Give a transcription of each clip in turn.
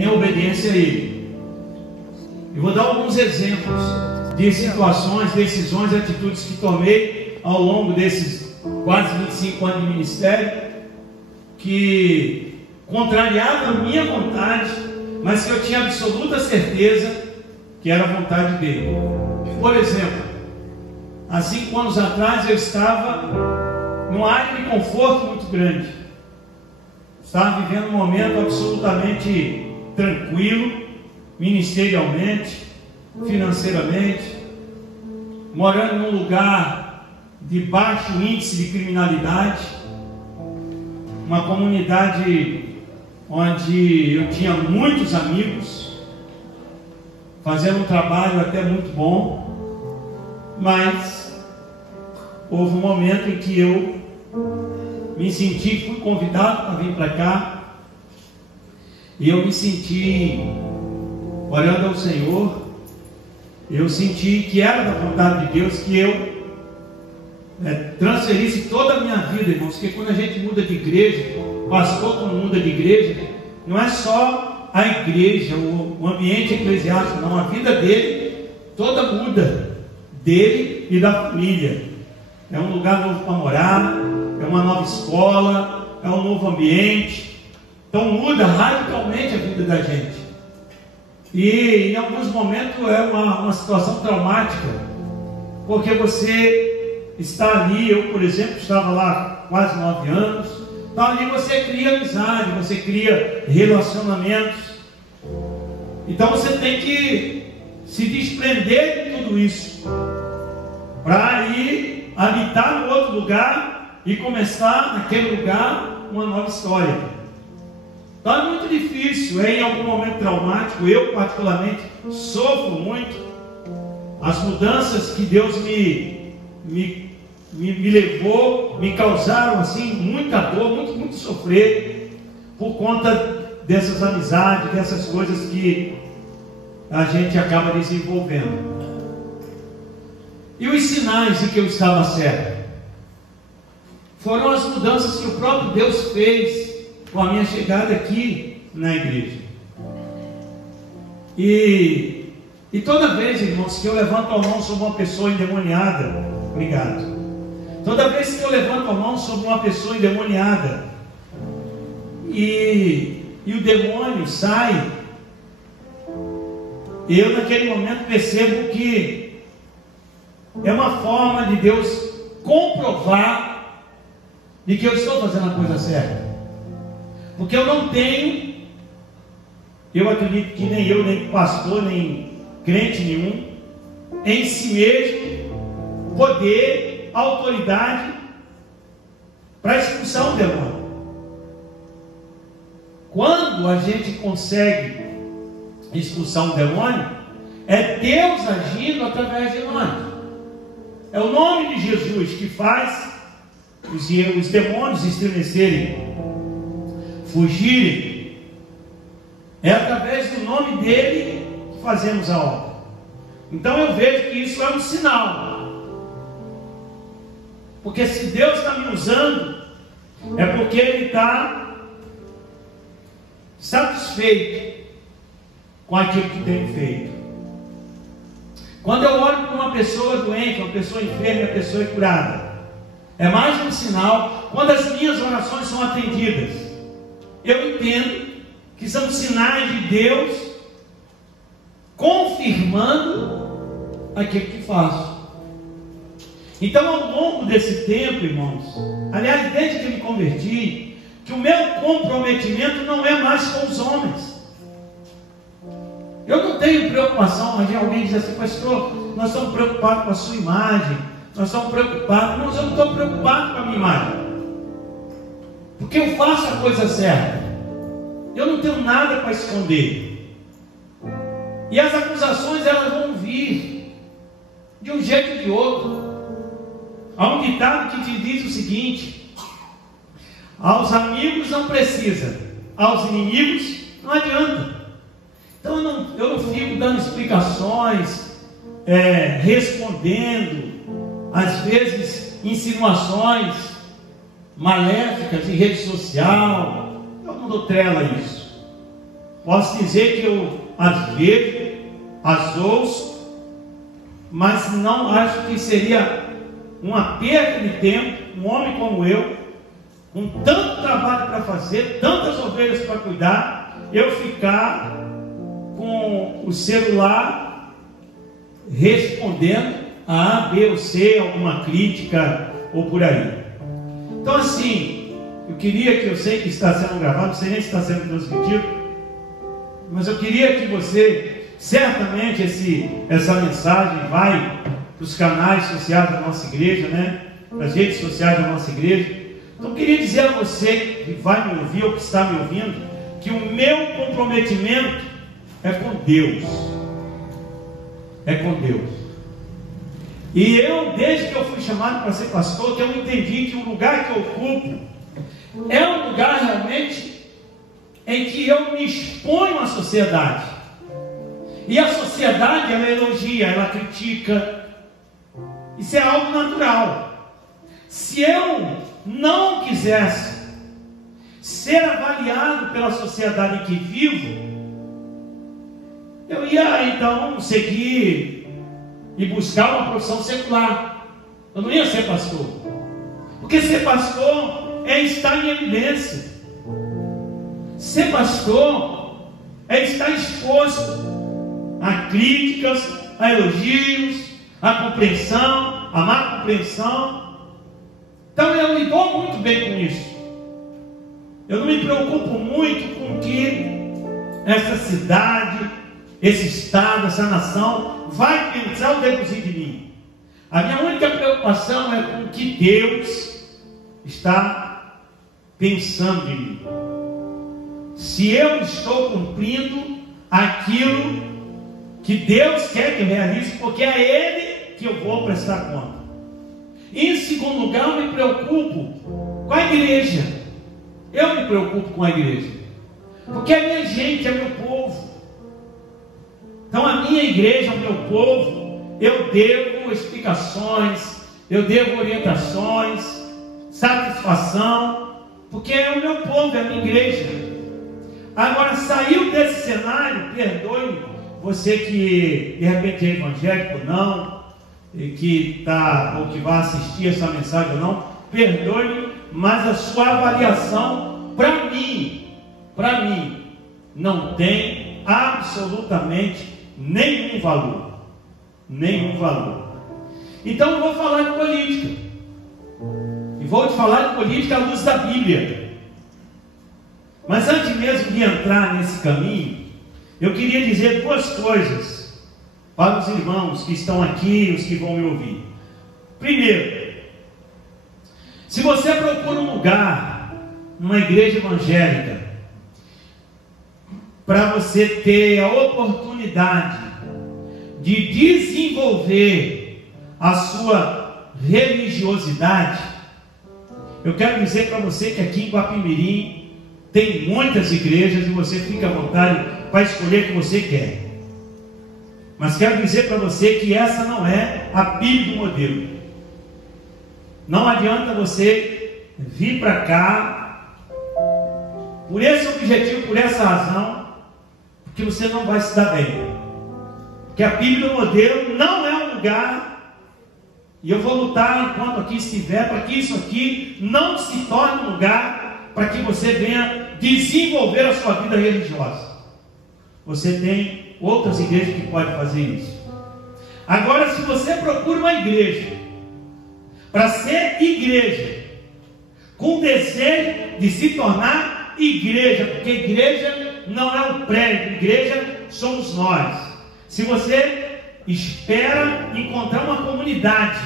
em obediência a Ele. Eu vou dar alguns exemplos de situações, decisões, atitudes que tomei ao longo desses quase 25 anos de ministério, que contrariavam a minha vontade, mas que eu tinha absoluta certeza que era a vontade dele. Por exemplo, há 5 anos atrás eu estava numa área de conforto muito grande. Estava vivendo um momento absolutamente tranquilo, ministerialmente, financeiramente, morando num lugar de baixo índice de criminalidade, uma comunidade onde eu tinha muitos amigos, fazendo um trabalho até muito bom, mas houve um momento em que eu me senti, fui convidado para vir para cá, e eu me senti, orando ao Senhor, eu senti que era da vontade de Deus que eu transferisse toda a minha vida, irmãos, porque quando a gente muda de igreja, pastor quando muda de igreja, não é só a igreja, o ambiente eclesiástico, não, a vida dele toda muda, dele e da família. É um lugar novo para morar, é uma nova escola, é um novo ambiente, então muda radicalmente a vida da gente. E em alguns momentos é uma situação traumática, porque você está ali, eu por exemplo estava lá quase 9 anos, então ali você cria amizade, você cria relacionamentos, então você tem que se desprender de tudo isso, para ir habitar no outro lugar e começar naquele lugar uma nova história. Então é muito difícil, em algum momento traumático. Eu particularmente sofro muito as mudanças que Deus me levou, me causaram assim muita dor, muito sofrer, por conta dessas amizades, dessas coisas que a gente acaba desenvolvendo. E os sinais de que eu estava certo foram as mudanças que o próprio Deus fez com a minha chegada aqui na igreja. E toda vez, irmãos, que eu levanto a mão sobre uma pessoa endemoniada, obrigado. Toda vez que eu levanto a mão sobre uma pessoa endemoniada e o demônio sai, eu naquele momento percebo que é uma forma de Deus comprovar de que eu estou fazendo a coisa certa. Porque eu não tenho, eu acredito que nem eu, nem pastor, nem crente nenhum, em si mesmo, poder, autoridade para expulsar o demônio. Quando a gente consegue expulsar um demônio, é Deus agindo através de nós. É o nome de Jesus que faz os demônios estremecerem, fugirem. É através do nome dele que fazemos a obra. Então eu vejo que isso é um sinal, porque se Deus está me usando, é porque Ele está satisfeito com aquilo que tem feito. Quando eu oro para uma pessoa doente, uma pessoa enferma, a pessoa é curada, é mais um sinal. Quando as minhas orações são atendidas, eu entendo que são sinais de Deus confirmando aquilo que faço. Então, ao longo desse tempo, irmãos, aliás, desde que eu me converti, que o meu comprometimento não é mais com os homens. Eu não tenho preocupação, mas alguém diz assim: pastor, nós estamos preocupados com a sua imagem, nós estamos preocupados. Não, eu não estou preocupado com a minha imagem, porque eu faço a coisa certa. Eu não tenho nada para esconder. E as acusações, elas vão vir de um jeito ou de outro. Há um ditado que te diz o seguinte: aos amigos não precisa, aos inimigos não adianta. Então eu não fico dando explicações, respondendo, às vezes, insinuações maléficas em rede social. Eu não dou trela a isso. Posso dizer que eu as vejo, as ouço, mas não acho que seria uma perda de tempo, um homem como eu, com tanto trabalho para fazer, tantas ovelhas para cuidar, eu ficar com o celular respondendo a A, B ou C, alguma crítica ou por aí. Então assim, eu queria que, eu sei que está sendo gravado, não sei nem se está sendo transmitido, mas eu queria que você, certamente essa mensagem vai para os canais sociais da nossa igreja, né? Para as redes sociais da nossa igreja. Então eu queria dizer a você que vai me ouvir ou que está me ouvindo, que o meu comprometimento é com Deus. É com Deus. E eu, desde que eu fui chamado para ser pastor, que eu entendi que o lugar que eu ocupo é um lugar realmente em que eu me exponho à sociedade. E a sociedade, ela elogia, ela critica. Isso é algo natural. Se eu não quisesse ser avaliado pela sociedade em que vivo, eu ia então seguir e buscar uma profissão secular. Eu não ia ser pastor, porque ser pastor é estar em evidência. Ser pastor é estar exposto a críticas, a elogios, a compreensão, a má compreensão. Então eu lido muito bem com isso. Eu não me preocupo muito com o que essa cidade, esse estado, essa nação vai pensar ou deduzir de mim. A minha única preocupação é com o que Deus está pensando de mim. Se eu estou cumprindo aquilo que Deus quer que eu realize, porque é Ele que eu vou prestar conta. E em segundo lugar, eu me preocupo com a igreja. Eu me preocupo com a igreja, porque é minha gente, é meu povo. Então a minha igreja, o meu povo, eu devo explicações, eu devo orientações, satisfação, porque é o meu povo, é a minha igreja. Agora, saiu desse cenário, perdoe você que de repente é evangélico ou não, e que está ou que vai assistir essa mensagem ou não, perdoe, mas a sua avaliação para mim não tem absolutamente nenhum valor. Nenhum valor. Então eu vou falar de política. E vou te falar de política à luz da Bíblia. Mas antes mesmo de entrar nesse caminho, eu queria dizer duas coisas para os irmãos que estão aqui e os que vão me ouvir. Primeiro, se você procura um lugar, uma igreja evangélica, para você ter a oportunidade de desenvolver a sua religiosidade, eu quero dizer para você que aqui em Guapimirim tem muitas igrejas e você fica à vontade para escolher o que você quer. Mas quero dizer para você que essa não é a Bíblia do modelo. Não adianta você vir para cá por esse objetivo, por essa razão, porque você não vai se dar bem. Porque a Bíblia do modelo não é um lugar, e eu vou lutar enquanto aqui estiver, para que isso aqui não se torne um lugar para que você venha desenvolver a sua vida religiosa. Você tem outras igrejas que podem fazer isso. Agora, se você procura uma igreja para ser igreja, com desejo de se tornar igreja, porque igreja não é um prédio, igreja somos nós. Se você espera encontrar uma comunidade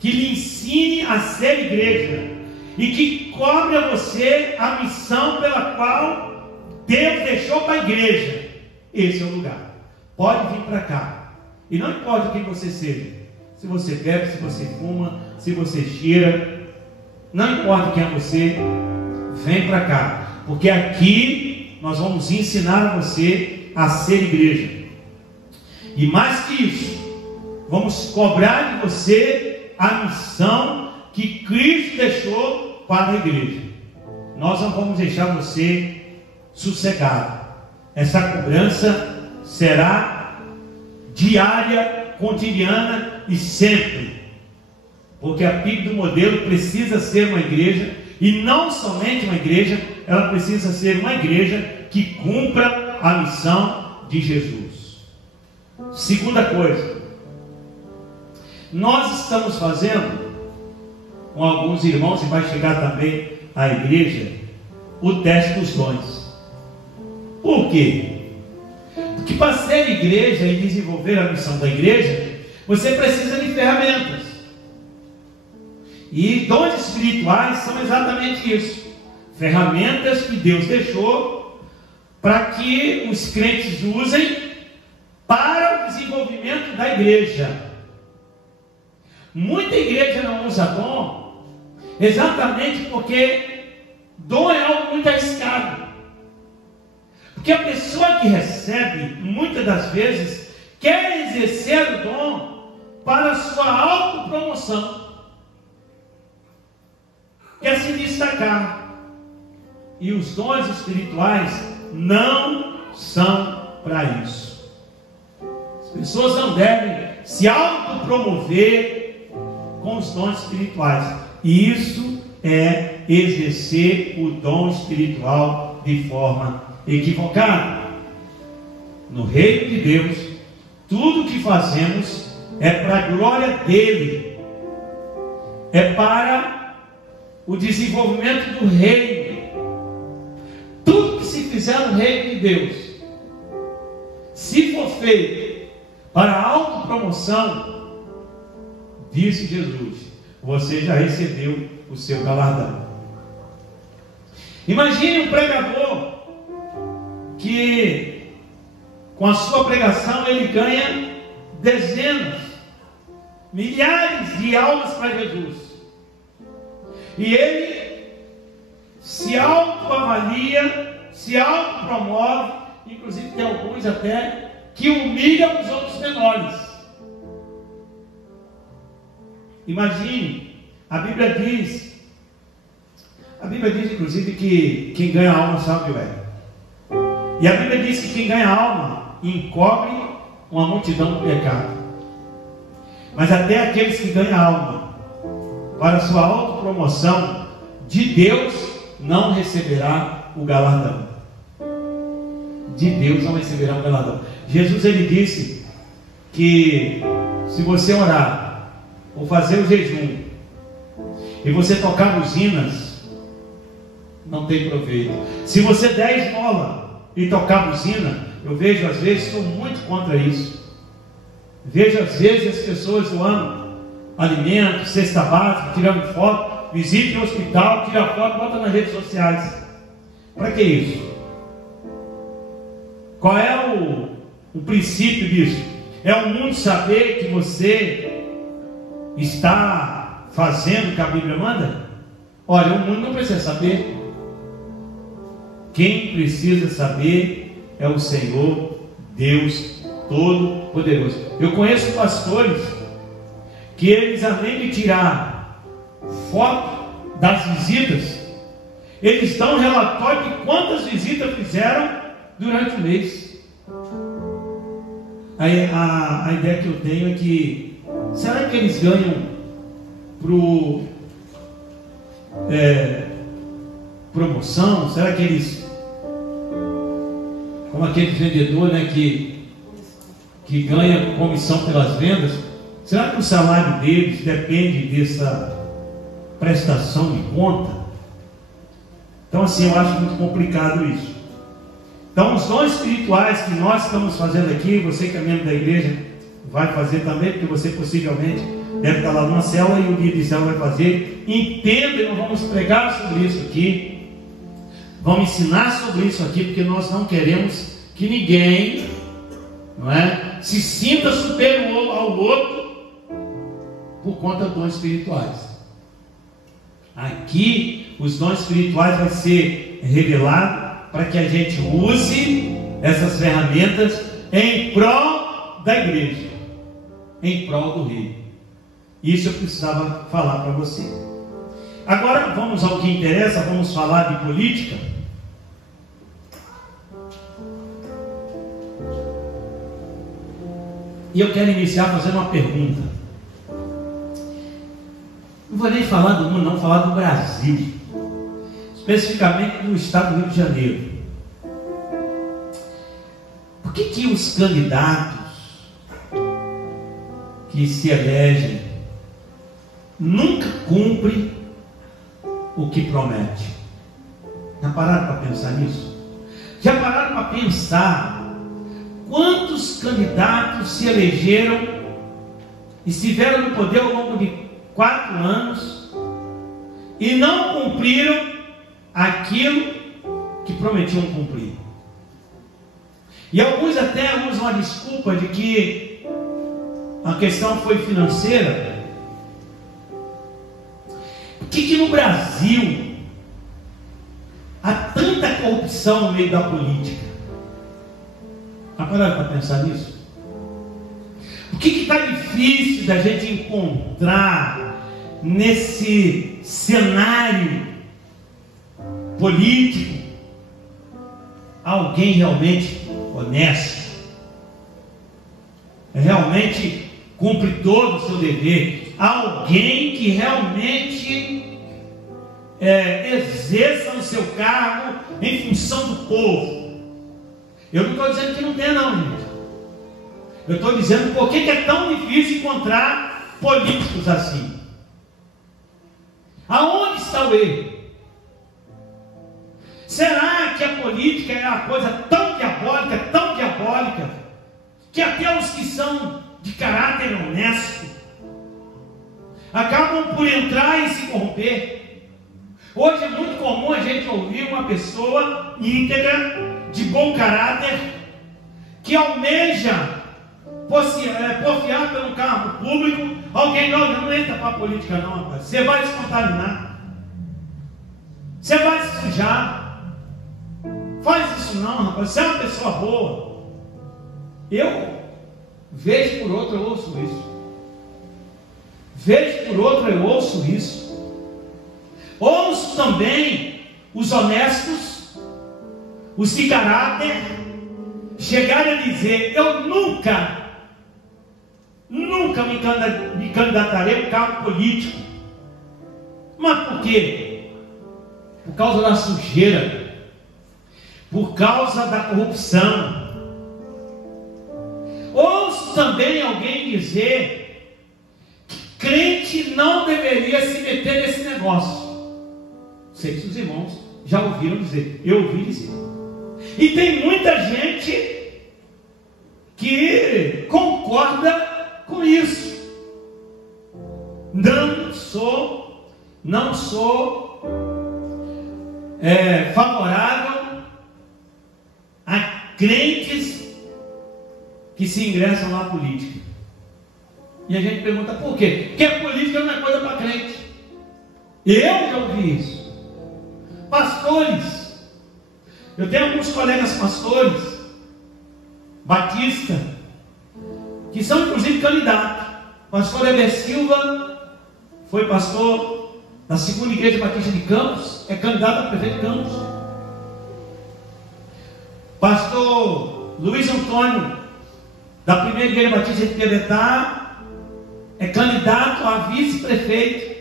que lhe ensine a ser igreja e que cobre a você a missão pela qual Deus deixou para a igreja, esse é o lugar. Pode vir para cá. E não importa quem você seja. Se você bebe, se você fuma, se você cheira, não importa quem é você, vem para cá. Porque aqui nós vamos ensinar a você a ser igreja. E mais que isso, vamos cobrar de você a missão que Cristo deixou para a igreja. Nós não vamos deixar você sossegado. essa cobrança será diária, cotidiana e sempre. Porque a PIB do modelo precisa ser uma igreja, e não somente uma igreja, ela precisa ser uma igreja que cumpra a missão de Jesus. Segunda coisa, nós estamos fazendo com alguns irmãos, e vai chegar também à igreja, o teste dos dons. Por quê? Porque para ser igreja e desenvolver a missão da igreja, você precisa de ferramentas. E dons espirituais são exatamente isso. Ferramentas que Deus deixou para que os crentes usem para o desenvolvimento da igreja. Muita igreja não usa dom exatamente porque dom é algo muito arriscado. Porque a pessoa que recebe, muitas das vezes, quer exercer o dom para a sua autopromoção. Quer se destacar. E os dons espirituais não são para isso. As pessoas não devem se autopromover com os dons espirituais. E isso é exercer o dom espiritual de forma equivocada. No reino de Deus, tudo que fazemos é para a glória dele, é para o desenvolvimento do reino. Tudo que se fizer no reino de Deus, se for feito para a autopromoção, disse Jesus, você já recebeu o seu galardão. Imagine um pregador que com a sua pregação ele ganha dezenas, milhares de almas para Jesus. E ele se autoavalia, se autopromove, inclusive tem alguns até que humilham os outros menores. Imagine, a Bíblia diz inclusive que quem ganha alma sabe o que é. E a Bíblia diz que quem ganha alma encobre uma multidão do pecado. Mas até aqueles que ganham alma para sua autopromoção, de Deus não receberá o galardão. De Deus não receberá o galardão. Jesus ele disse que se você orar ou fazer o jejum e você tocar buzinas, não tem proveito. Se você der esmola e tocar buzina, eu vejo às vezes, estou muito contra isso. Vejo às vezes as pessoas doando alimentos, cesta básica, tirando foto, visita o hospital, tira foto, bota nas redes sociais. Para que isso? Qual é o princípio disso? É o mundo saber que você está fazendo o que a Bíblia manda? Olha, o mundo não precisa saber. Quem precisa saber é o Senhor Deus Todo-Poderoso. Eu conheço pastores que eles, além de tirar foto das visitas, eles dão um relatório de quantas visitas fizeram durante o mês. Aí a ideia que eu tenho é que, será que eles ganham promoção? Será que eles, como aquele vendedor, né, que ganha comissão pelas vendas, será que o salário deles depende dessa prestação de conta? Então assim, eu acho muito complicado isso. Então os dons espirituais que nós estamos fazendo aqui, você que é membro da igreja vai fazer também, porque você possivelmente deve estar lá numa célula e o dia de célula vai fazer. Entenda, nós vamos pregar sobre isso aqui, vamos ensinar sobre isso aqui, porque nós não queremos que ninguém, não é, se sinta superior ao outro por conta dos dons espirituais. Aqui os dons espirituais vai ser revelado para que a gente use essas ferramentas em prol da igreja, em prol do reino. Isso eu precisava falar para você. Agora vamos ao que interessa, vamos falar de política. E eu quero iniciar fazendo uma pergunta. Não vou nem falar do mundo, não, vou falar do Brasil, especificamente do estado do Rio de Janeiro. Por que os candidatos que se elegem nunca cumprem o que promete? Já pararam para pensar nisso? Já pararam para pensar quantos candidatos se elegeram e estiveram no poder ao longo de 4 anos e não cumpriram aquilo que prometiam cumprir? E alguns até usam a desculpa de que a questão foi financeira. Por que no Brasil há tanta corrupção no meio da política? Está parado para pensar nisso? Por que está difícil da gente encontrar nesse cenário político alguém realmente honesto, realmente cumpre todo o seu dever, alguém que realmente exerça o seu cargo em função do povo? Eu não estou dizendo que não tem, não, gente. Eu estou dizendo por que é tão difícil encontrar políticos assim. Aonde está o erro? Será que a política é uma coisa tão diabólica, que até os que são de caráter honesto acabam por entrar e se corromper? Hoje é muito comum a gente ouvir uma pessoa íntegra, de bom caráter, que almeja porfiar pelo cargo público. Alguém não entra para a política não, rapaz. Você vai se contaminar, você vai se sujar. Faz isso não, rapaz. Você é uma pessoa boa. Eu, vez por outra, eu ouço isso. Vez por outra, eu ouço isso. Ouço também os honestos, os de caráter, chegarem a dizer: eu nunca me candidatarei a um cargo político. Mas por quê? Por causa da sujeira, por causa da corrupção. Ouço também alguém dizer que crente não deveria se meter nesse negócio. Sei que os irmãos já ouviram dizer, eu ouvi dizer. E tem muita gente que concorda com isso. Não sou favorável a crentes que se ingressam na política. E a gente pergunta por quê? Porque a política não é coisa para crente. Eu já ouvi isso. Pastores, eu tenho alguns colegas pastores batista que são inclusive candidatos. Pastor Heber Silva foi pastor da segunda igreja batista de Campos, é candidato a prefeito de Campos. Pastor Luiz Antônio, da primeira igreja batista de Piedetá, é candidato a vice-prefeito.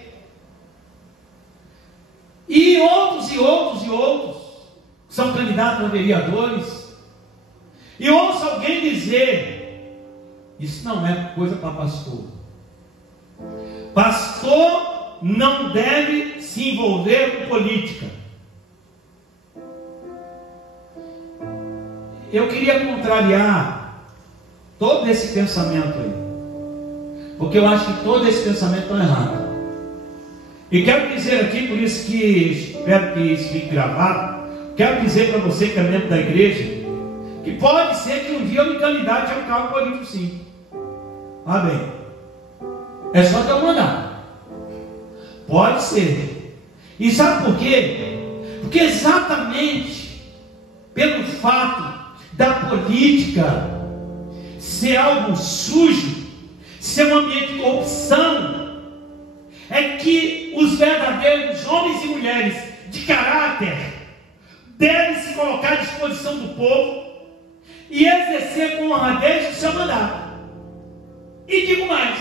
E outros são candidatos a vereadores. E ouço alguém dizer: isso não é coisa para pastor. Pastor não deve se envolver com política. Eu queria contrariar todo esse pensamento aí, porque eu acho que todo esse pensamento está errado. E quero dizer aqui, por isso que espero que isso fique gravado, quero dizer para você que é membro da igreja, que pode ser que um dia eu me candidate a um cargo político, sim. Amém. É só que eu mandar. Pode ser. E sabe por quê? Porque exatamente pelo fato da política ser algo sujo, ser um ambiente de corrupção, é que os verdadeiros homens e mulheres de caráter devem se colocar à disposição do povo e exercer com honradez o seu mandato. E digo mais,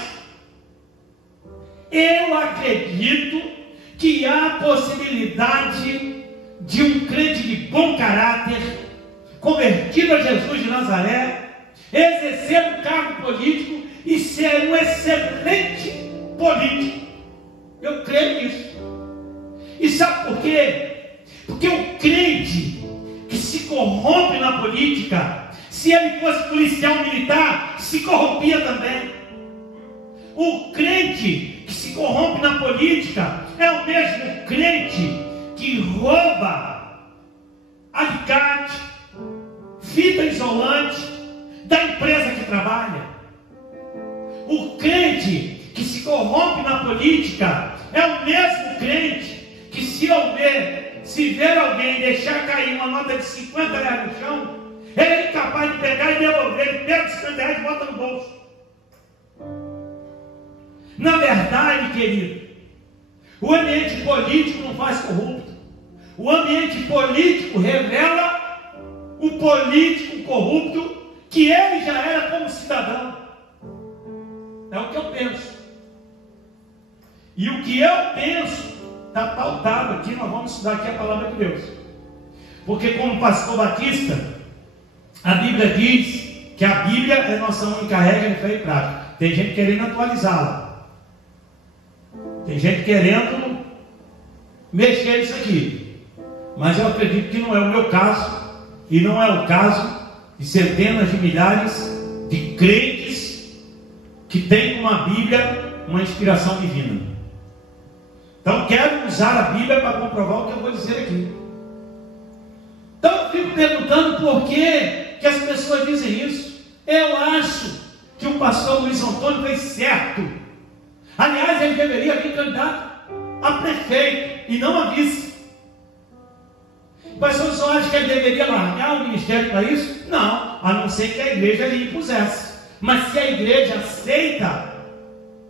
eu acredito que há possibilidade de um crente de bom caráter, convertido a Jesus de Nazaré, exercer um cargo político e ser um excelente político. Eu creio nisso. E sabe por quê? Porque o crente que se corrompe na política, se ele fosse policial militar, se corrompia também. O crente que se corrompe na política é o mesmo crente que rouba alicate, fita isolante da empresa que trabalha. O crente que se corrompe na política é o mesmo crente que se ver alguém deixar cair uma nota de 50 reais no chão, ele é incapaz de pegar e devolver. Ele pega os 50 reais e bota no bolso. Na verdade, querido, o ambiente político não faz corrupto. O ambiente político revela o político corrupto que ele já era como cidadão. É o que eu penso. E o que eu penso está pautado aqui. Nós vamos estudar aqui a palavra de Deus. Porque como pastor batista, a Bíblia diz que a Bíblia é nossa única regra de fé e prática. Tem gente querendo atualizá-la. Tem gente querendo mexer nisso aqui. Mas eu acredito que não é o meu caso. E não é o caso de centenas de milhares de crentes que têm com a Bíblia uma inspiração divina. Então quero usar a Bíblia para comprovar o que eu vou dizer aqui. Então eu fico perguntando por que as pessoas dizem isso. Eu acho que o pastor Luiz Antônio fez certo. Aliás, ele deveria vir candidato a prefeito e não a vice. O pastor só acha que ele deveria largar o ministério para isso? Não, a não ser que a igreja lhe impusesse. Mas se a igreja aceita,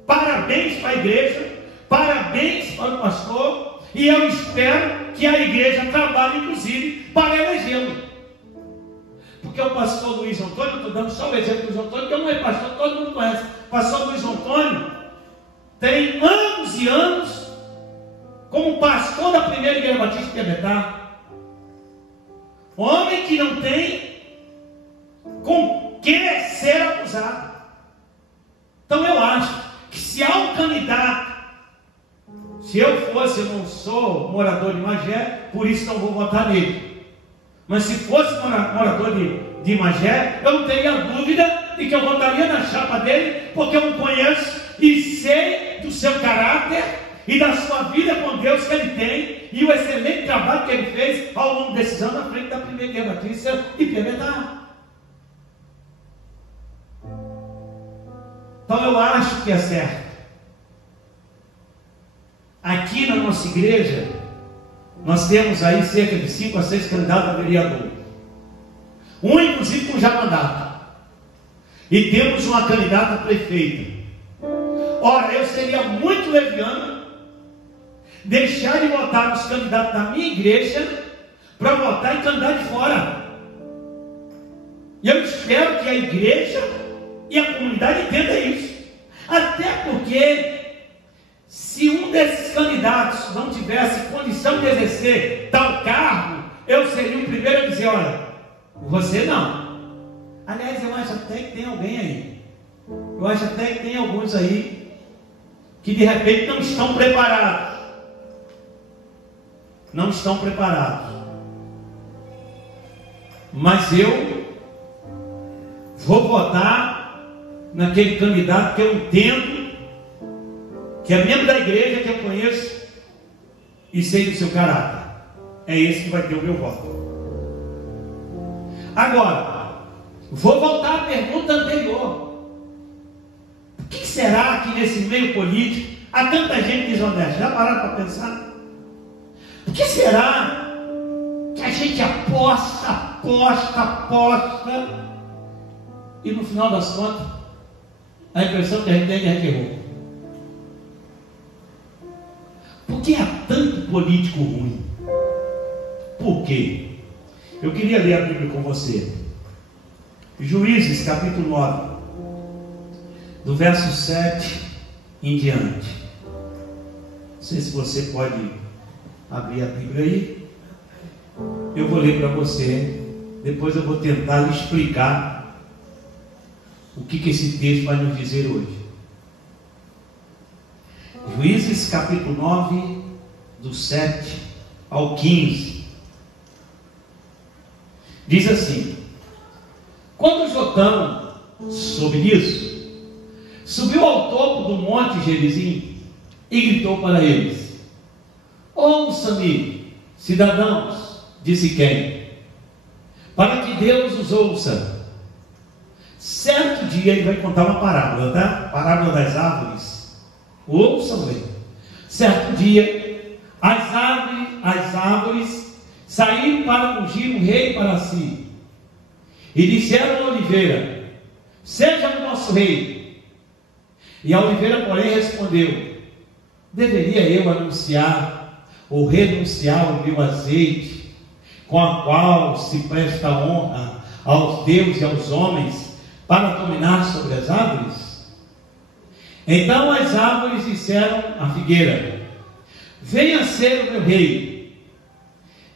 parabéns para a igreja, parabéns para o pastor, e eu espero que a igreja trabalhe inclusive para elegê-lo. Porque o pastor Luiz Antônio, eu estou dando só o exemplo do Luiz Antônio, que eu não é pastor, todo mundo conhece. O pastor Luiz Antônio tem anos e anos como pastor da primeira igreja batista de Piabetá. Homem que não tem com que ser acusado. Então eu acho que se há um candidato, se eu não sou morador de Magé, por isso não vou votar nele. Mas se fosse morador de Magé, eu não teria dúvida de que eu votaria na chapa dele, porque eu o conheço e sei do seu caráter e da sua vida com Deus que ele tem, e o excelente trabalho que ele fez ao longo desses anos na frente da primeira igreja batista de Piabetá. Então eu acho que é certo. Aqui na nossa igreja, nós temos aí cerca de 5 a 6 candidatos a vereador. Um inclusive com já mandato. E temos uma candidata a prefeita. Ora, eu seria muito leviano deixar de votar nos candidatos da minha igreja para votar em candidato de fora. E eu espero que a igreja e a comunidade entendam isso. Até porque se um desses candidatos não tivesse condição de exercer tal cargo, eu seria o primeiro a dizer: olha, você não. Aliás, eu acho até que tem alguém aí. Eu acho até que tem alguns aí que de repente não estão preparados. Não estão preparados. Mas eu vou votar naquele candidato que eu entendo, que é membro da igreja, que eu conheço e sei do seu caráter. É esse que vai ter o meu voto. Agora, vou voltar à pergunta anterior. Por que será que nesse meio político há tanta gente desonesta? Já pararam para pensar? Por que será que a gente aposta e no final das contas a impressão que a gente tem é que a gente errou? Por que há tanto político ruim? Por quê? Eu queria ler a Bíblia com você. Juízes capítulo 9. do verso 7 em diante. Não sei se você pode abrir a Bíblia aí. Eu vou ler para você. Depois eu vou tentar lhe explicar o que esse texto vai nos dizer hoje. Juízes capítulo 9, do 7 ao 15. Diz assim: quando Jotão soube disso, subiu ao topo do monte Gerizim e gritou para eles: ouça-me, cidadãos de Siquém, para que Deus os ouça. Certo dia, ele vai contar uma parábola, tá? Parábola das árvores. Ouçam ele. Certo dia, as árvores saíram para ungir um rei para si, e disseram a oliveira: seja o nosso rei. E a oliveira, porém, respondeu: deveria eu anunciar ou renunciar o meu azeite, com a qual se presta honra aos deuses e aos homens, para dominar sobre as árvores? Então as árvores disseram à figueira: venha ser o meu rei.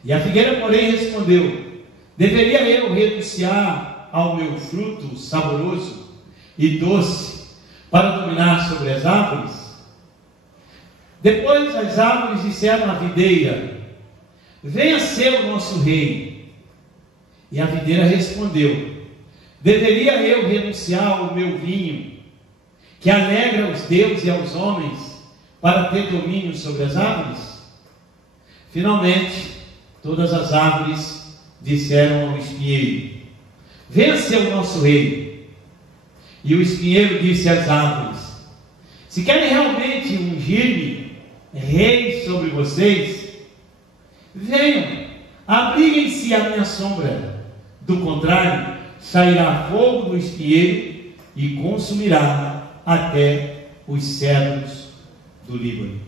E a figueira, porém, respondeu: deveria eu renunciar ao meu fruto saboroso e doce, para dominar sobre as árvores? Depois as árvores disseram à videira: venha ser o nosso rei. E a videira respondeu: deveria eu renunciar ao meu vinho, que alegra os deuses e aos homens, para ter domínio sobre as árvores? Finalmente, todas as árvores disseram ao espinheiro: venha ser o nosso rei. E o espinheiro disse às árvores: se querem realmente ungir-me rei sobre vocês, venham, abriguem-se à minha sombra. Do contrário, sairá fogo do espinheiro e consumirá até os cedros do Líbano.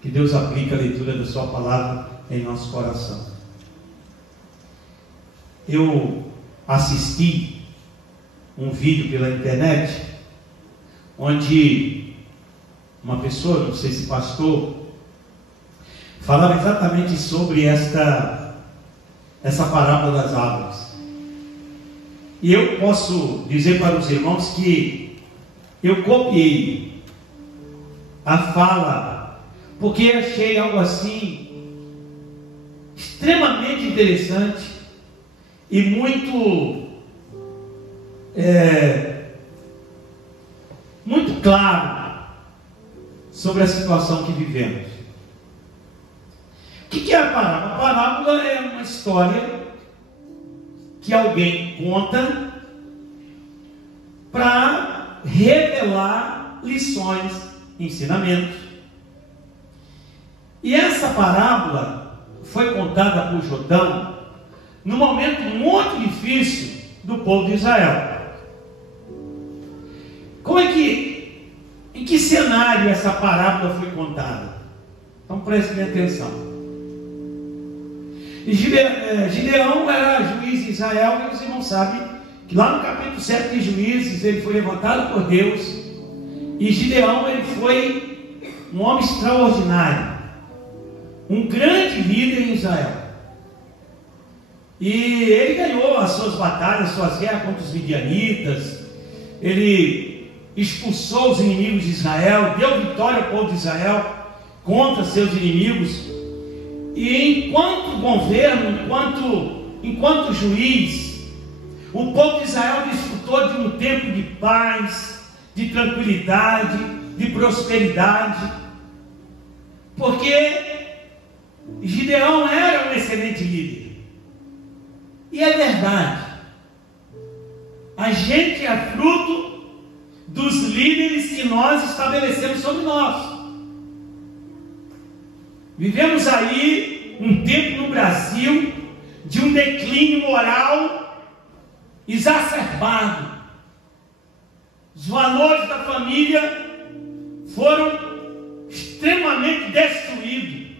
Que Deus aplique a leitura da sua palavra em nosso coração. Eu assisti um vídeo pela internet, onde uma pessoa, não sei se pastor, falava exatamente sobre essa parábola das árvores. E eu posso dizer para os irmãos que eu copiei a fala, porque achei algo assim extremamente interessante e muito claro sobre a situação que vivemos. O que é a parábola? A parábola é uma história que alguém conta para revelar lições, ensinamentos. E essa parábola foi contada por Jotão num momento muito difícil do povo de Israel. Em que cenário essa parábola foi contada? Então prestem atenção. Gideão era juiz em Israel, e os irmãos sabem que lá no capítulo 7 de Juízes ele foi levantado por Deus, e Gideão ele foi um homem extraordinário, um grande líder em Israel, e ele ganhou as suas batalhas, suas guerras contra os midianitas, ele expulsou os inimigos de Israel, deu vitória ao povo de Israel contra seus inimigos. E enquanto governo, enquanto juiz, o povo de Israel desfrutou de um tempo de paz, de tranquilidade, de prosperidade, porque Gideão era um excelente líder. E é verdade, a gente é fruto dos líderes que nós estabelecemos sobre nós. Vivemos aí um tempo no Brasil de um declínio moral exacerbado. Os valores da família foram extremamente destruídos.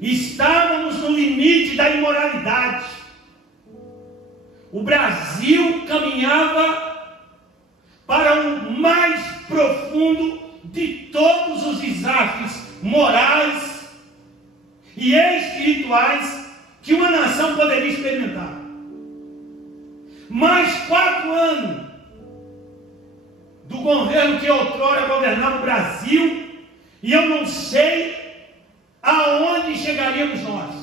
Estávamos no limite da imoralidade. O Brasil caminhava para para o mais profundo de todos os desastres morais e espirituais que uma nação poderia experimentar. Mais 4 anos do governo que outrora governava o Brasil, e eu não sei aonde chegaríamos nós.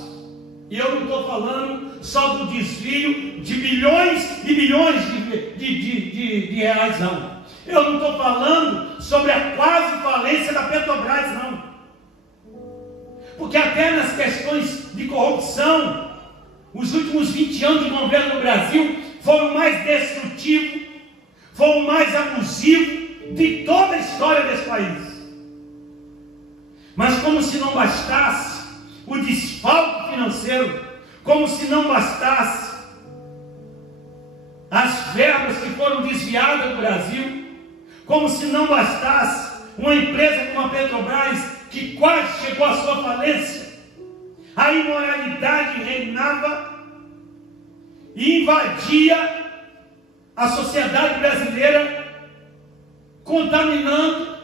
E eu não estou falando só do desvio de bilhões e bilhões de reais, não. Eu não estou falando sobre a quase falência da Petrobras, não. Porque até nas questões de corrupção, os últimos 20 anos de governo no Brasil foram o mais destrutivo, foram o mais abusivo de toda a história desse país. Mas como se não bastasse o desfalque financeiro, como se não bastasse as verbas que foram desviadas do Brasil, como se não bastasse uma empresa como a Petrobras, que quase chegou à sua falência, a imoralidade reinava e invadia a sociedade brasileira, contaminando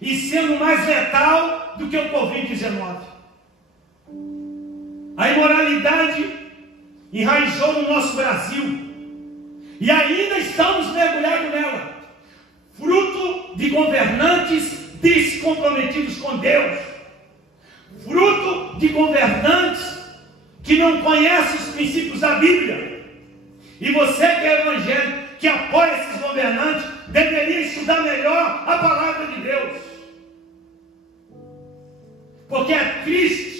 e sendo mais letal do que o Covid-19. A imoralidade enraizou no nosso Brasil e ainda estamos mergulhados nela, fruto de governantes descomprometidos com Deus, fruto de governantes que não conhecem os princípios da Bíblia. E você que é evangélico, que apoia esses governantes, deveria estudar melhor a palavra de Deus. Porque é triste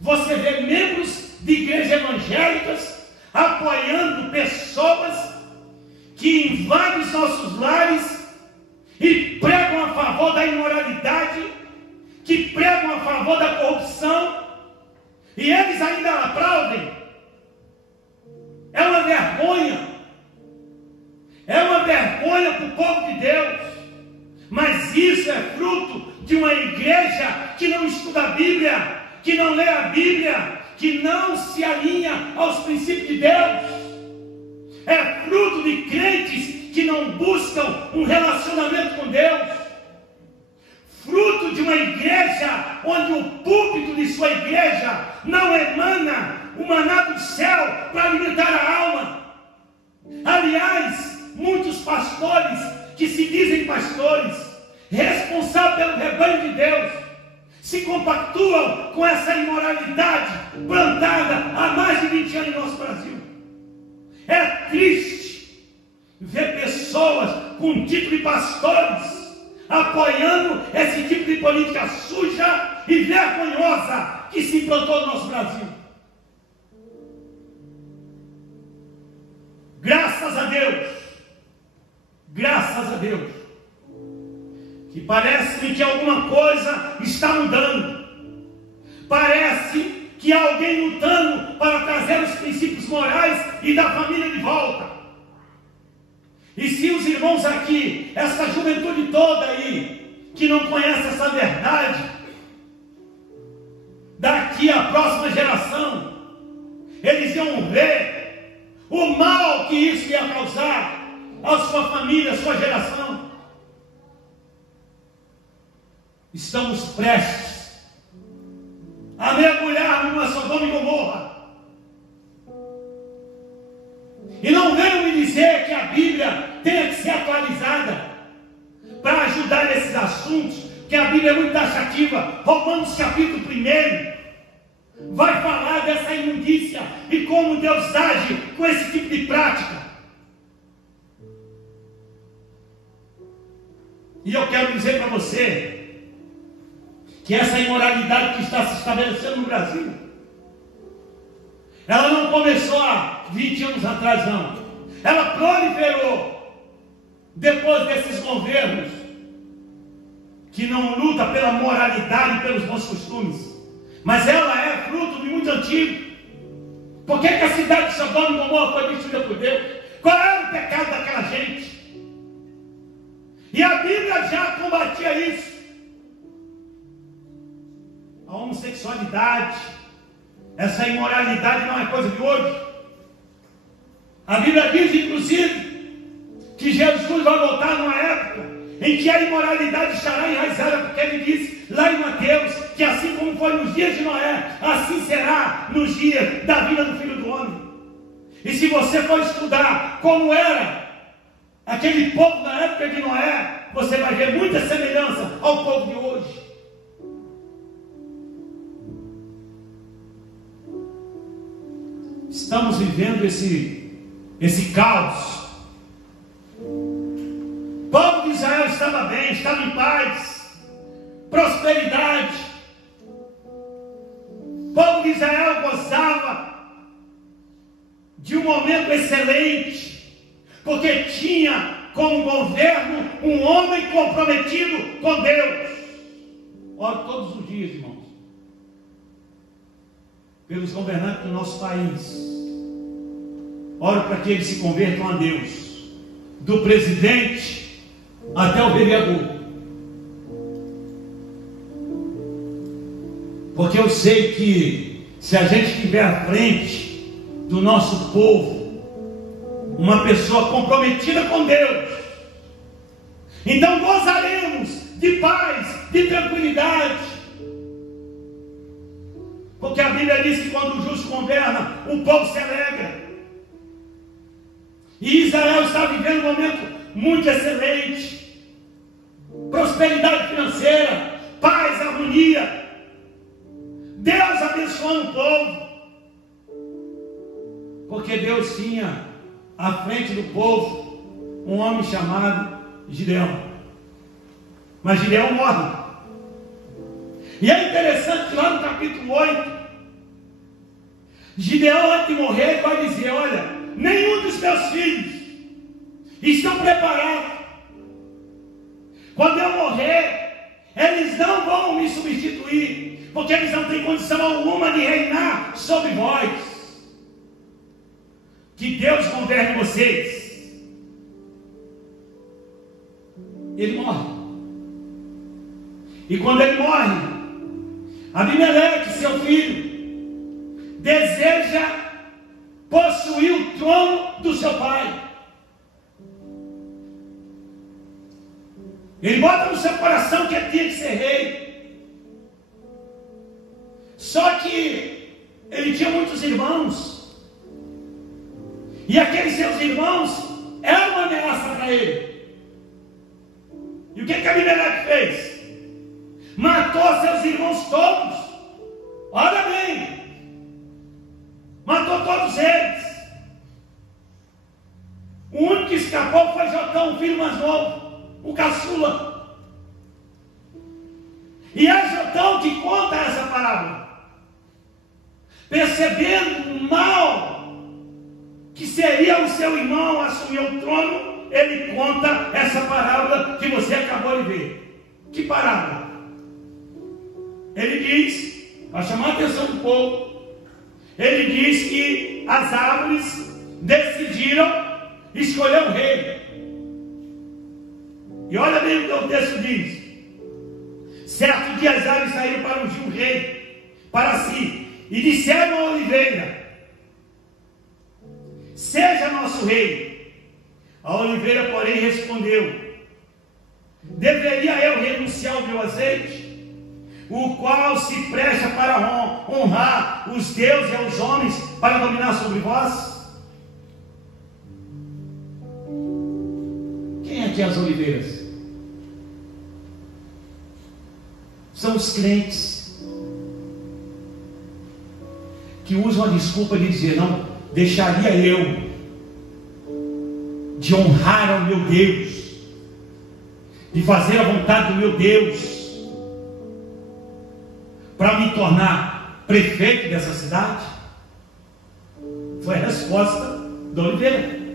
você ver membros de igrejas evangélicas apoiando pessoas que invadem os nossos lares e pregam a favor da imoralidade, que pregam a favor da corrupção, e eles ainda aplaudem. É uma vergonha. É uma vergonha para o povo de Deus. Mas isso é fruto de uma igreja que não estuda a Bíblia, que não lê a Bíblia, que não se alinha aos princípios de Deus. É fruto de crentes que não buscam um relacionamento com Deus. Fruto de uma igreja onde o púlpito de sua igreja não emana o maná do céu para alimentar a alma. Aliás, muitos pastores que se dizem pastores, responsáveis pelo rebanho de Deus, se compactuam com essa imoralidade plantada há mais de 20 anos no nosso Brasil. É triste ver pessoas com título de pastores apoiando esse tipo de política suja e vergonhosa que se implantou no nosso Brasil. Graças a Deus, que parece que alguma coisa está mudando. Parece que há alguém lutando para trazer os princípios morais e da família de volta. E se os irmãos aqui, essa juventude toda aí, que não conhece essa verdade, daqui à próxima geração, eles iam ver o mal que isso ia causar à sua família, à sua geração. Estamos prestes a mergulhar numa Sodoma e Gomorra. E não venham me dizer que a Bíblia tenha que ser atualizada para ajudar nesses assuntos, que a Bíblia é muito taxativa. Romanos capítulo 1 vai falar dessa imundícia e como Deus age com esse tipo de prática. E eu quero dizer para você que essa imoralidade que está se estabelecendo no Brasil, ela não começou há 20 anos atrás, não. Ela proliferou depois desses governos que não lutam pela moralidade e pelos bons costumes. Mas ela é fruto de muito antigo. Por que a cidade de Sodoma e Gomorra foi destruída por Deus? Qual era o pecado daquela gente? E a Bíblia já combatia isso. A homossexualidade, essa imoralidade não é coisa de hoje. A Bíblia diz, inclusive, que que Jesus vai voltar numa época em que a imoralidade estará enraizada, porque ele disse lá em Mateus que assim como foi nos dias de Noé, assim será nos dias da vida do Filho do Homem. E se você for estudar como era aquele povo na época de Noé, você vai ver muita semelhança ao povo de hoje. Estamos vivendo esse caos. O povo de Israel estava bem, estava em paz, prosperidade. O povo de Israel gozava de um momento excelente, porque tinha como governo um homem comprometido com Deus. Oro todos os dias, irmãos, pelos governantes do nosso país. Oro para que eles se convertam a Deus, do presidente até o vereador. Porque eu sei que se a gente tiver à frente do nosso povo uma pessoa comprometida com Deus, então gozaremos de paz, de tranquilidade. Porque a Bíblia diz que quando o justo governa, o povo se alegra. E Israel está vivendo um momento muito excelente, prosperidade financeira, paz, harmonia, Deus abençoando o povo, porque Deus tinha à frente do povo um homem chamado Gideão. Mas Gideão morre. E é interessante que lá no capítulo 8, Gideão, antes de morrer, vai dizer: olha, nenhum dos meus filhos estão preparados. Quando eu morrer, eles não vão me substituir, porque eles não têm condição alguma de reinar sobre vós. Que Deus governe vocês. Ele morre. E quando ele morre, Abimeleque, seu filho, deseja possuir o trono do seu pai. Ele bota no seu coração que ele tinha que ser rei. Só que ele tinha muitos irmãos. E aqueles seus irmãos eram uma ameaça para ele. E o que Abimeleque fez? Matou seus irmãos todos. Olha bem, matou todos eles. O único que escapou foi Jotão, o filho mais novo, o caçula. E é Jotão que conta essa parábola, percebendo o mal que seria o seu irmão assumir o trono. Ele conta essa parábola que você acabou de ver. Que parábola? Ele diz, para chamar a atenção do povo, ele diz que as árvores decidiram escolher um rei. E olha bem o que o texto diz: certo dia as árvores saíram para ungir um rei para si, e disseram à oliveira: seja nosso rei. A oliveira, porém, respondeu: deveria eu renunciar ao meu azeite, o qual se presta para honrar os deuses e os homens, para dominar sobre vós? Quem é aqui as oliveiras? São os crentes que usam a desculpa de dizer: não, deixaria eu de honrar ao meu Deus, de fazer a vontade do meu Deus, para me tornar prefeito dessa cidade? Foi a resposta da oliveira.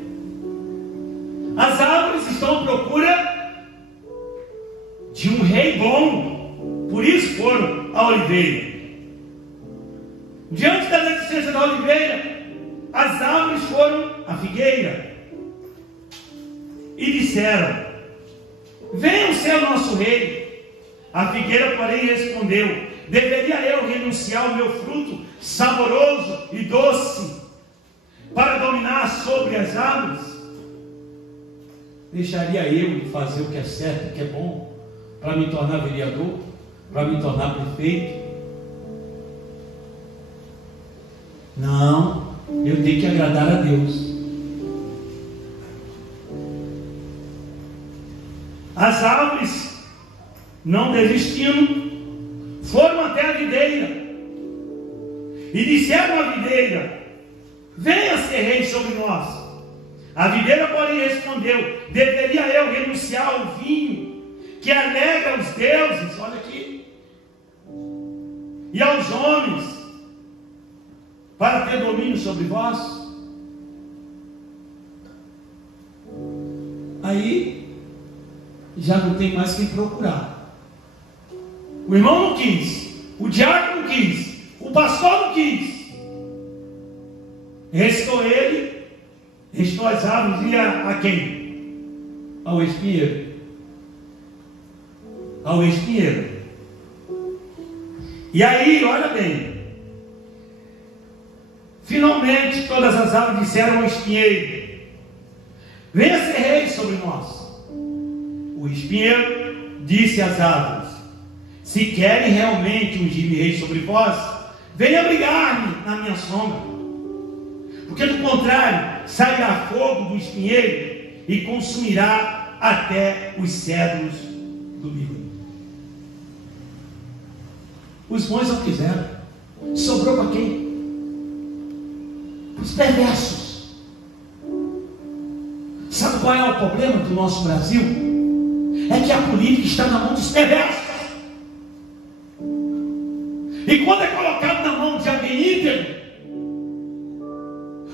As árvores estão à procura de um rei bom, por isso foram à oliveira. Diante da existência da oliveira, as árvores foram à figueira e disseram: venha ser o nosso rei. A figueira, porém, respondeu: deveria eu renunciar ao meu fruto saboroso e doce para dominar sobre as árvores? deixaria eu de fazer o que é certo, o que é bom, para me tornar vereador, para me tornar prefeito? Não, eu tenho que agradar a Deus. As árvores, não desistindo, foram até a videira e disseram à videira: venha ser rei sobre nós. A videira, porém, respondeu: deveria eu renunciar ao vinho que alegra os deuses, olha aqui, e aos homens, para ter domínio sobre vós? Aí já não tem mais quem procurar. O irmão não quis, o diácono não quis, o pastor não quis. Restou ele, restou as árvores, e a quem? Ao espinheiro. Ao espinheiro. E aí, olha bem, finalmente todas as árvores disseram ao espinheiro: venha ser rei sobre nós. O espinheiro disse às árvores: se querem realmente ungir-me rei sobre vós, venha abrigar-me na minha sombra, porque do contrário sairá fogo do espinheiro e consumirá até os cedros do Líbano. Os bons não quiseram, sobrou para quem? Os perversos. Sabe qual é o problema do nosso Brasil? É que a política está na mão dos perversos. E quando é colocado na mão de alguém íntegro,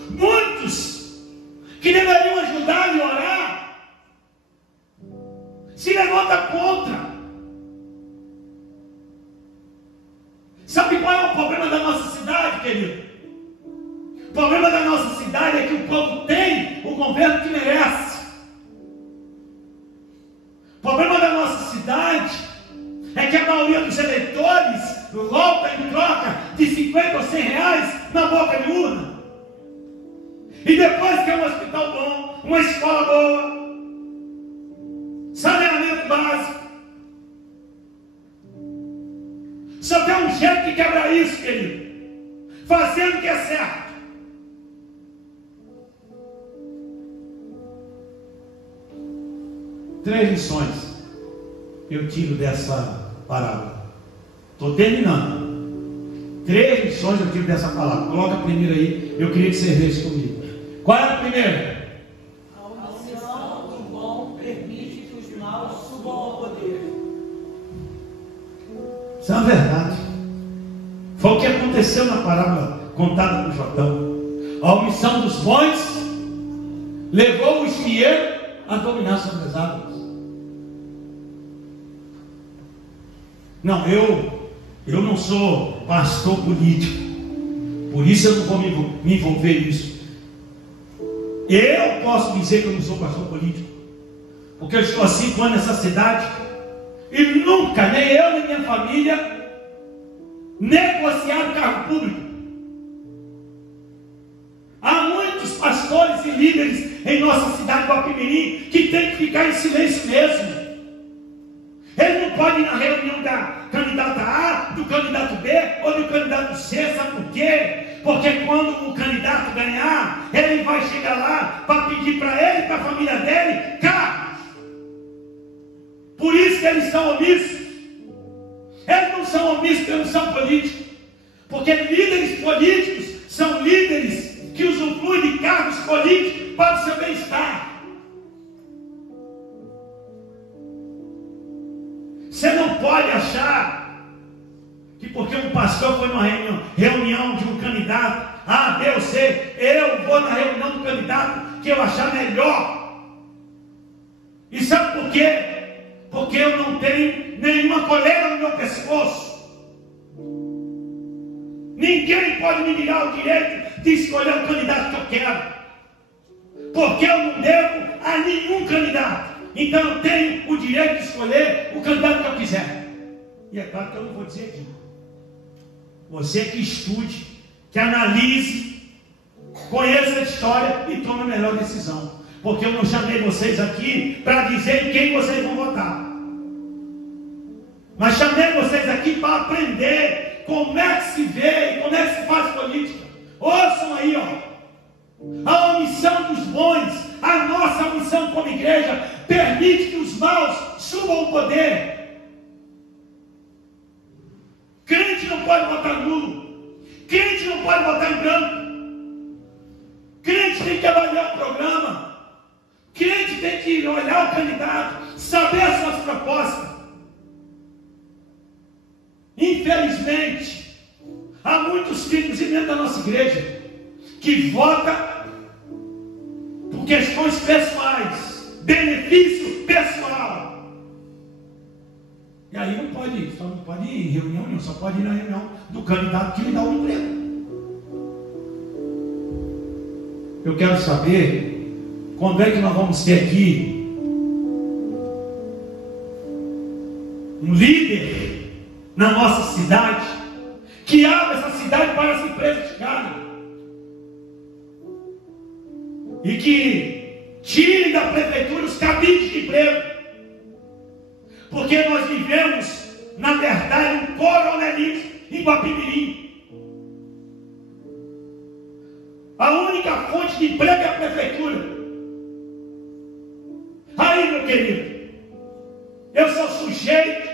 muitos que deveriam ajudar e orar se levantam contra. Sabe qual é o problema da nossa cidade, querido? O problema da nossa cidade é que o povo tem o governo que merece. O problema da nossa cidade é que a maioria dos eleitores volta em troca de 50 ou 100 reais na boca de urna. E depois que é um hospital bom, uma escola boa, saneamento básico, só tem um jeito de quebrar isso, querido: fazendo o que é certo. Três lições eu tiro dessa parábola. Estou terminando. Três lições eu tiro dessa palavra. Coloca a primeira aí. Eu queria que você lesse comigo. Qual é a primeira? A omissão do bom permite que os maus subam ao poder. Isso é uma verdade. Foi o que aconteceu na parábola contada por Jotão. A omissão dos bons levou o espinheiro a dominar sobre as árvores. Não, eu não sou pastor político, por isso eu não vou me envolver nisso. Eu posso dizer que eu não sou pastor político, porque eu estou há 5 anos nessa cidade e nunca, nem eu nem minha família, negociaram cargo público. Há muitos pastores e líderes em nossa cidade de Guapimirim que tem que ficar em silêncio mesmo. Ele não pode ir na reunião da candidata A, do candidato B ou do candidato C. Sabe por quê? Porque quando o candidato ganhar, ele vai chegar lá para pedir para ele e para a família dele cargos. Por isso que eles são omissos. Eles não são omissos porque não são políticos. Porque líderes políticos são líderes que usufruem de cargos políticos para o seu bem-estar. Você não pode achar que porque um pastor foi numa reunião de um candidato A, B ou C, eu vou na reunião do candidato que eu achar melhor. E sabe por quê? Porque eu não tenho nenhuma coleira no meu pescoço. Ninguém pode me tirar o direito de escolher o candidato que eu quero, porque eu não devo a nenhum candidato. Então eu tenho o direito de escolher o candidato que eu quiser. E é claro que eu não vou dizer aqui. Você que estude, que analise, conheça a história e tome a melhor decisão. porque eu não chamei vocês aqui para dizer em quem vocês vão votar. Mas chamei vocês aqui para aprender como é que se vê e como é que se faz política. Ouçam aí, ó. A omissão dos bons, a nossa omissão como igreja, permite que os maus subam ao poder. Crente não pode votar nulo. Crente não pode votar em branco. Crente tem que avaliar o programa. Crente tem que olhar o candidato, saber as suas propostas. Infelizmente, há muitos crentes dentro da nossa igreja que votam por questões pessoais, benefício pessoal. E aí não pode, só não pode ir em reunião nenhuma, só pode ir na reunião do candidato que lhe dá o emprego. Eu quero saber quando é que nós vamos ter aqui um líder na nossa cidade, que abra essa cidade para as empresas chegarem, e que tire da prefeitura os cabides de emprego, porque nós vivemos, na verdade, um coronelismo em Guapimirim. A única fonte de emprego é a prefeitura. Aí, meu querido, eu sou sujeito,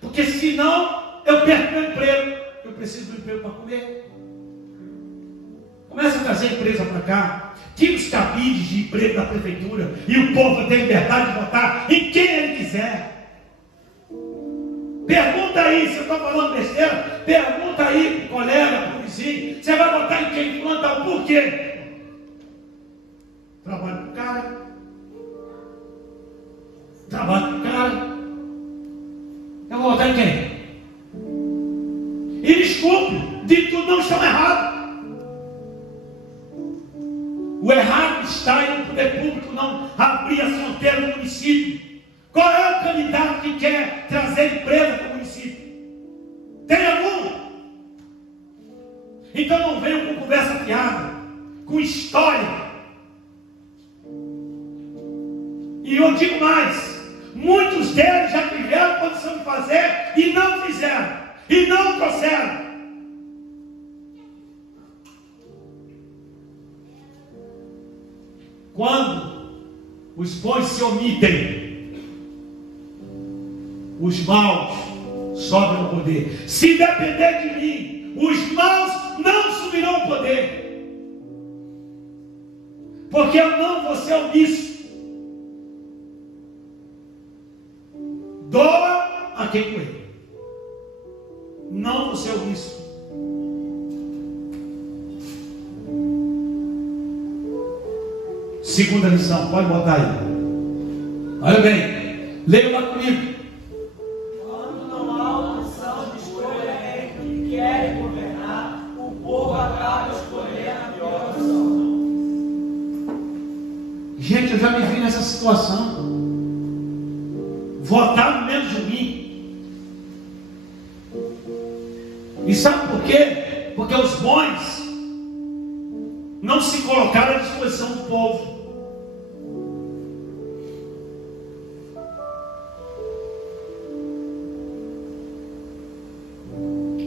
porque senão eu perco meu emprego. Eu preciso do emprego para comer. Começa a trazer empresa para cá, tira os cabides de emprego da prefeitura, e o povo tem liberdade de votar em quem ele quiser. Pergunta aí, se eu estou falando besteira, pergunta aí para o colega, para o vizinho, você vai votar em quem? Fulano, por quê? Trabalho para o cara. Trabalho para o cara. Eu vou votar em quem? E desculpe, de tudo não estão errados. O errado está em o poder público não abrir as fronteiras do município. Qual é o candidato que quer trazer empresa para o município? Tem algum? Então não venham com conversa fiada, com história. E eu digo mais, muitos deles já tiveram condição de fazer e não fizeram, e não trouxeram. Quando os bons se omitem, os maus sobem ao poder. Se depender de mim, os maus não subirão ao poder, porque eu não vou ser omisso. Doa a quem doer. Não vou ser omisso. Segunda lição, pode botar aí. Olha bem, leia lá comigo. Quando não há opção de escolha entre quem quer governar, o povo acaba escolhendo a pior opção. Gente, eu já me vi nessa situação. Votar no menos ruim. E sabe por quê? Porque os bons não se colocaram à disposição do povo.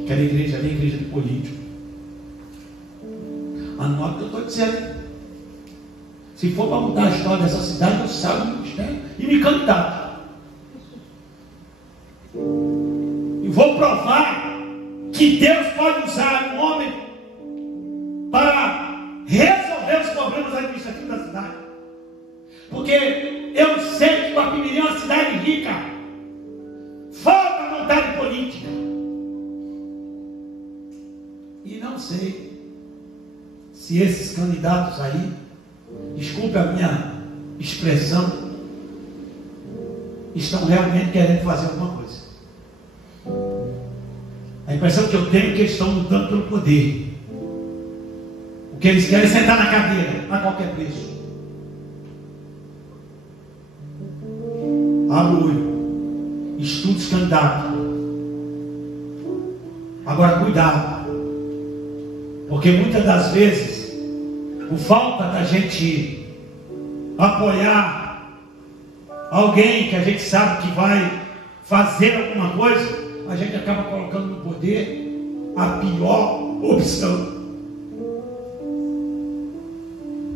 Aquela igreja ali é igreja de político. Anota o que eu estou dizendo. Se for para mudar a história dessa cidade, eu saio do ministério e me candidato. E vou provar que Deus pode usar um homem para resolver os problemas administrativos da cidade. Porque eu sei que Guapimirim é uma cidade rica. Falta vontade política. E não sei se esses candidatos aí, desculpe a minha expressão, estão realmente querendo fazer alguma coisa. A impressão que eu tenho é que eles estão lutando pelo poder. O que eles querem é sentar na cadeira a qualquer preço. Abra o olho, estude os candidatos. Agora cuidado, porque muitas das vezes, por falta da gente apoiar alguém que a gente sabe que vai fazer alguma coisa, a gente acaba colocando no poder a pior opção.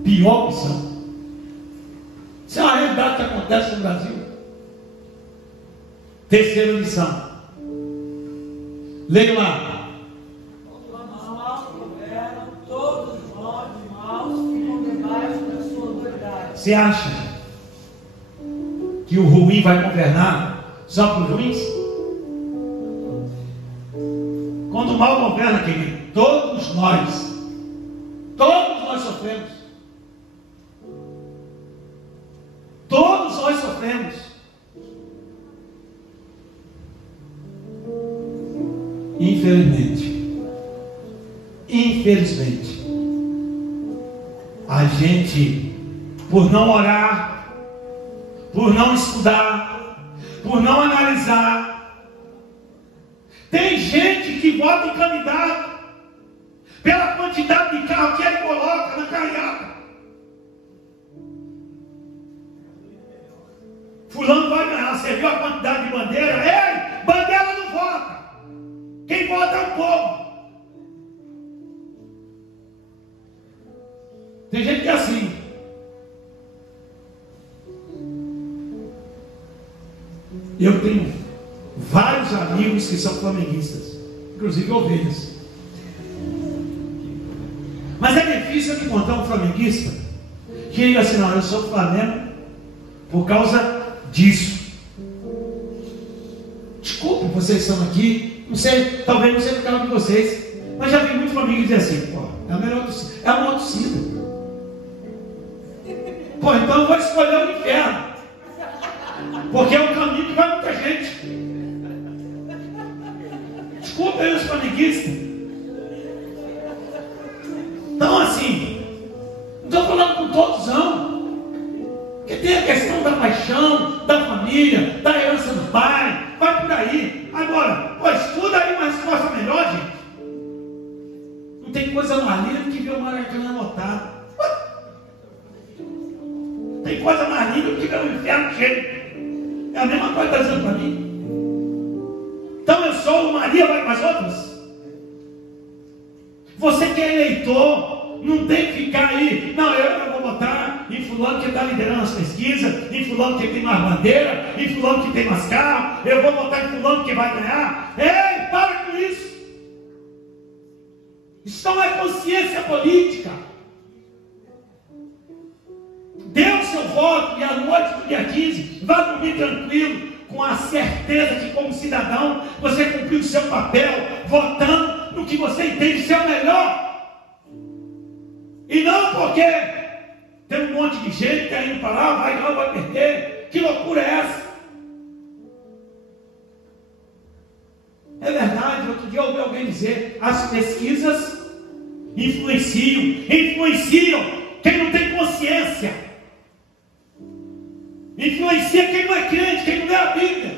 Pior opção. Isso é uma realidade que acontece no Brasil. Terceira lição. Leia lá. Todos os maus ficam debaixo da sua autoridade. Você acha que o ruim vai governar só para os ruins? Quando o mal governa, querido, todos nós sofremos. Todos nós sofremos. Infelizmente, a gente, por não orar, por não estudar, por não analisar, tem gente que vota em candidato pela quantidade de carro que ele coloca na carreata. Fulano vai ganhar. Você viu a quantidade de bandeira? Ei, bandeira não vota. Quem vota é o povo. Tem gente que é assim. Eu tenho vários amigos que são flamenguistas, inclusive ovelhas. Mas é difícil encontrar um flamenguista que diga assim: não, eu sou Flamengo por causa disso. Desculpe, vocês estão aqui, não sei, talvez não seja o caso de vocês, mas já vi muitos flamenguistas dizer assim: pô, é a melhor torcida, é uma torcida. Pô, então eu vou escolher o inferno, porque é o caminho que vai muita gente. Desculpa aí os flamenguistas. Então assim, não estou falando com todos não, porque tem a questão da paixão, da família, da herança do pai, vai por aí. Agora, pô, estuda aí uma resposta melhor, gente. Não tem coisa mais linda do que ver o Maracanã lotado. Tem coisa mais linda do que ver o inferno cheio. É a mesma coisa que está dizendo para mim. Então eu sou o Maria, vai para as outras. Você que é eleitor, não tem que ficar aí, não, eu vou votar em fulano que está liderando as pesquisas, em fulano que tem mais bandeira, em fulano que tem mais carro, eu vou votar em fulano que vai ganhar. Ei, para com isso. Isso não é consciência política. Dê o seu voto e à noite do dia 15, vá dormir tranquilo, com a certeza que como cidadão, você cumpriu o seu papel, votando no que você entende ser o melhor. E não porque tem um monte de gente que está indo para lá, vai ganhar, vai perder. Que loucura é essa? É verdade, outro dia eu ouvi alguém dizer: as pesquisas influenciam quem não tem consciência. Influencia quem não é crente, quem não lê a Bíblia.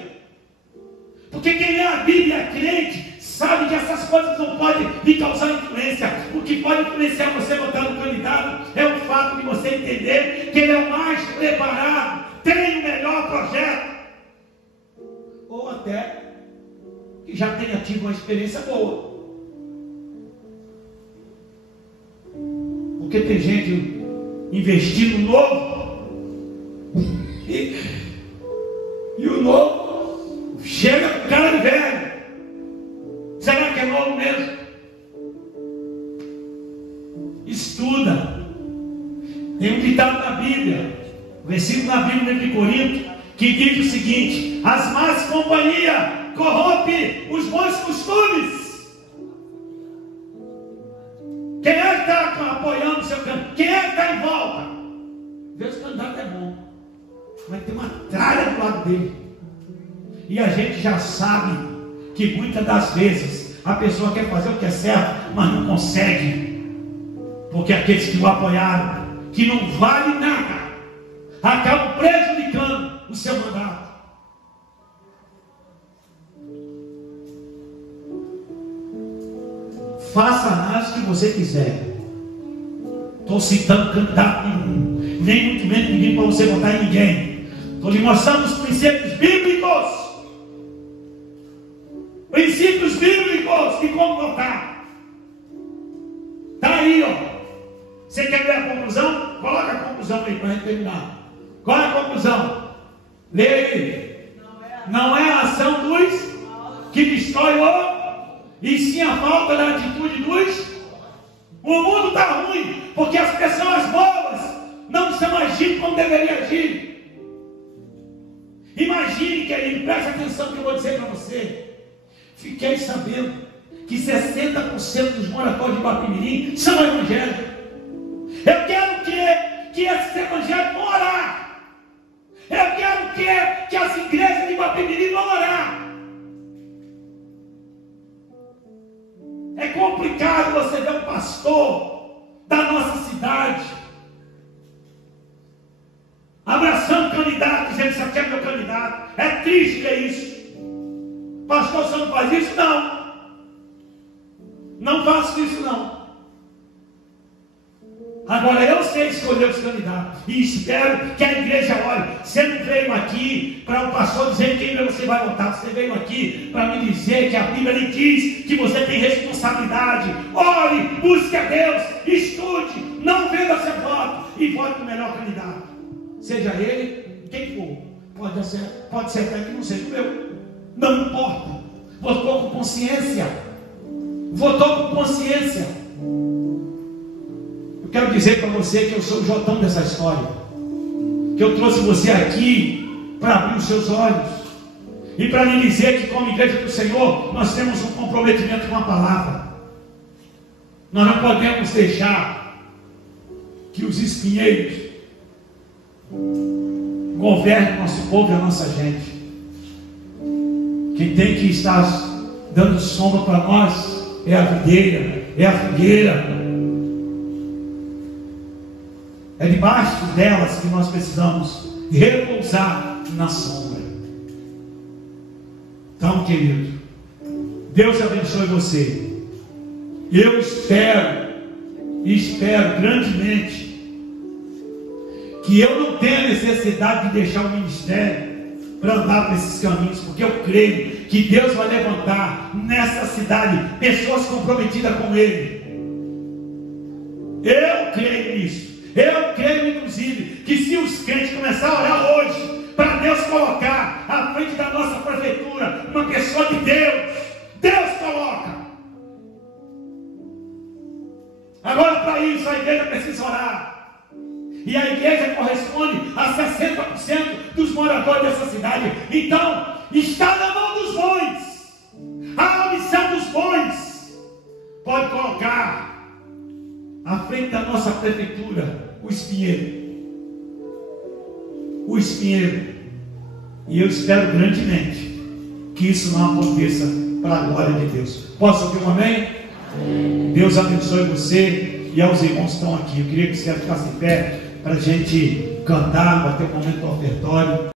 Porque quem lê a Bíblia é crente, sabe que essas coisas não podem lhe causar influência. O que pode influenciar você a votar no candidato é o fato de você entender que ele é o mais preparado, tem o melhor projeto, ou até que já tenha tido uma experiência boa. Porque tem gente investindo novo e o novo chega com cara de velho. Será que é novo mesmo? Estuda. Tem um ditado na Bíblia, versículo na Bíblia de Corinto, que diz o seguinte: as más companhias corrompem os bons costumes. Quem é que está apoiando o seu candidato? Quem é que está em volta? Vê se o candidato é bom, mas tem uma tralha do lado dele. E a gente já sabe que muitas das vezes a pessoa quer fazer o que é certo, mas não consegue, porque aqueles que o apoiaram, que não vale nada, acabam prejudicando o seu mandato. Faça a análise que você quiser. Estou citando candidato nenhum. nem muito menos pedindo para você votar em ninguém. Estou lhe mostrando os princípios bíblicos. Princípios bíblicos de como votar. Está aí, ó. Você quer ver a conclusão? Coloca a conclusão aí para a gente terminar. Qual é a conclusão? Leia aí. Não é a ação dos que destrói e sim a falta da atitude dos. O mundo está ruim porque as pessoas boas não estão agindo como deveriam agir. Imagine, querido, preste atenção que eu vou dizer para você. Fiquei sabendo que 60% dos moradores de Guapimirim são evangélicos. Eu quero que esses evangélicos vão orar. Eu quero que as igrejas de Guapimirim vão orar. É complicado você ver um pastor da nossa cidade abraçando candidato, dizendo que isso aqui é meu candidato. É triste ver isso. Pastor, você não faz isso? Não. Não faço isso não. Agora eu sei escolher os candidatos. E espero que a igreja olhe. Você não veio aqui para o pastor dizer quem você vai votar. Você veio aqui para me dizer que a Bíblia lhe diz que você tem responsabilidade. Ore, busque a Deus, estude, não venda seu voto e vote no melhor candidato. Seja ele quem for. Pode ser até que não seja o meu. Não importa. Votou com consciência. Votou com consciência. Eu quero dizer para você que eu sou o Jotão dessa história. Que eu trouxe você aqui para abrir os seus olhos. E para lhe dizer que como igreja do Senhor, nós temos um comprometimento com a palavra. Nós não podemos deixar que os espinheiros governem o nosso povo e a nossa gente. Quem tem que estar dando sombra para nós é a videira, é a figueira. É debaixo delas que nós precisamos repousar na sombra. Então, querido, Deus abençoe você. Eu espero grandemente que eu não tenha necessidade de deixar o ministério para andar por esses caminhos, porque eu creio que Deus vai levantar nessa cidade pessoas comprometidas com Ele. Eu creio nisso. Eu creio, inclusive, que se os crentes começarem a orar hoje, para Deus colocar à frente da nossa prefeitura uma pessoa de Deus, Deus coloca. Agora, para isso, a igreja precisa orar. E a igreja corresponde a 60% dos moradores dessa cidade. Então, está na mão dos bons. A missão dos bons pode colocar à frente da nossa prefeitura o espinheiro. O espinheiro. E eu espero grandemente que isso não aconteça para a glória de Deus. Posso ouvir um amém? Amém. Deus abençoe você e aos irmãos que estão aqui. Eu queria que você ficasse em pé para a gente cantar, bater um momento ofertório.